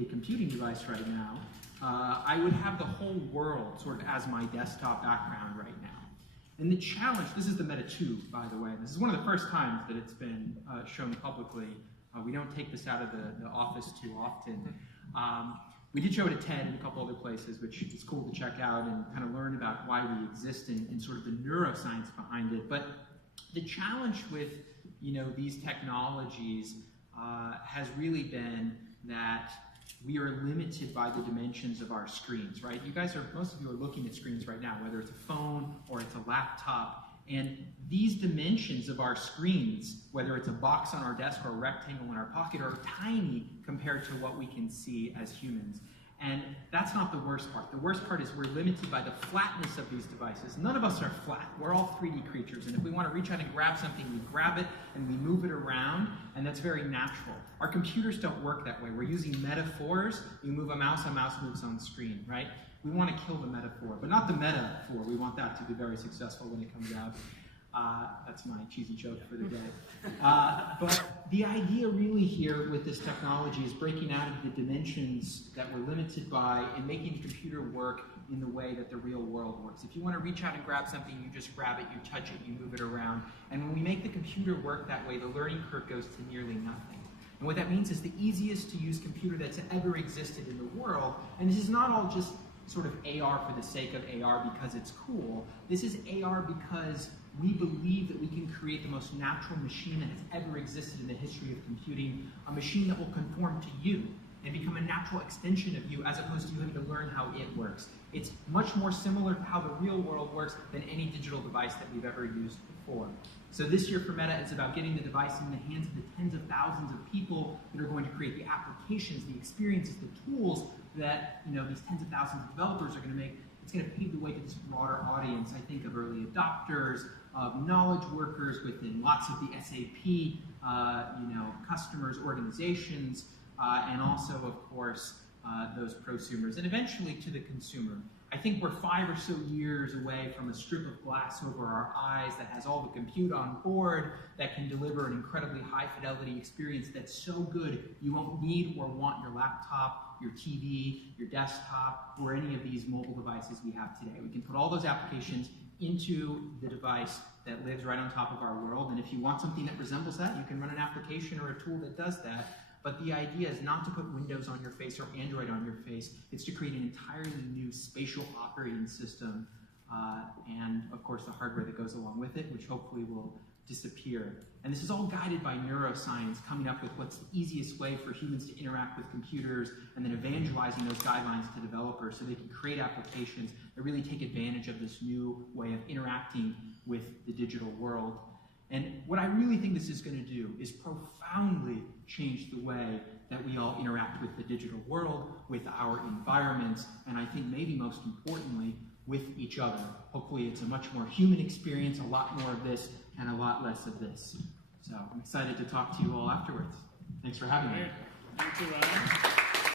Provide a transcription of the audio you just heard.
a computing device right now, I would have the whole world sort of as my desktop background right now. And the challenge, this is the Meta 2, by the way. This is one of the first times that it's been shown publicly. We don't take this out of the office too often. We did show it at TED and a couple other places, which is cool to check out and kind of learn about why we exist and sort of the neuroscience behind it. But the challenge with these technologies has really been that we are limited by the dimensions of our screens, right? Most of you are looking at screens right now, whether it's a phone or it's a laptop. And these dimensions of our screens, whether it's a box on our desk or a rectangle in our pocket, are tiny compared to what we can see as humans. And that's not the worst part. The worst part is we're limited by the flatness of these devices. None of us are flat. We're all 3D creatures. And if we want to reach out and grab something, we grab it and we move it around, and that's very natural. Our computers don't work that way. We're using metaphors. You move a mouse moves on screen, right? We want to kill the metaphor, but not the metaphor. We want that to be very successful when it comes out. That's my cheesy joke for the day. But the idea really here with this technology is breaking out of the dimensions that we're limited by and making the computer work in the way that the real world works. If you want to reach out and grab something, you just grab it, you touch it, you move it around. And when we make the computer work that way, the learning curve goes to nearly nothing. And what that means is the easiest to use computer that's ever existed in the world, and this is not all just sort of AR for the sake of AR because it's cool. This is AR because we believe that we can create the most natural machine that has ever existed in the history of computing, a machine that will conform to you and become a natural extension of you as opposed to you having to learn how it works. It's much more similar to how the real world works than any digital device that we've ever used before. So this year for Meta, it's about getting the device in the hands of the tens of thousands of people that are going to create the applications, the experiences, the tools that these tens of thousands of developers are going to make. It's going to pave the way to this broader audience. I think of early adopters, of knowledge workers within lots of the SAP, customers, organizations, and also, of course, those prosumers, and eventually to the consumer. I think we're 5 or so years away from a strip of glass over our eyes that has all the compute on board that can deliver an incredibly high fidelity experience that's so good you won't need or want your laptop, your TV, your desktop, or any of these mobile devices we have today. We can put all those applications into the device that lives right on top of our world, and if you want something that resembles that, you can run an application or a tool that does that. But the idea is not to put Windows on your face or Android on your face. It's to create an entirely new spatial operating system and, of course, the hardware that goes along with it, which hopefully will disappear. And this is all guided by neuroscience, coming up with what's the easiest way for humans to interact with computers and then evangelizing those guidelines to developers so they can create applications that really take advantage of this new way of interacting with the digital world. And what I really think this is going to do is profoundly change the way that we all interact with the digital world, with our environments, and I think maybe most importantly, with each other. Hopefully it's a much more human experience, a lot more of this, and a lot less of this. So I'm excited to talk to you all afterwards. Thanks for having me. Thank you, Ryan.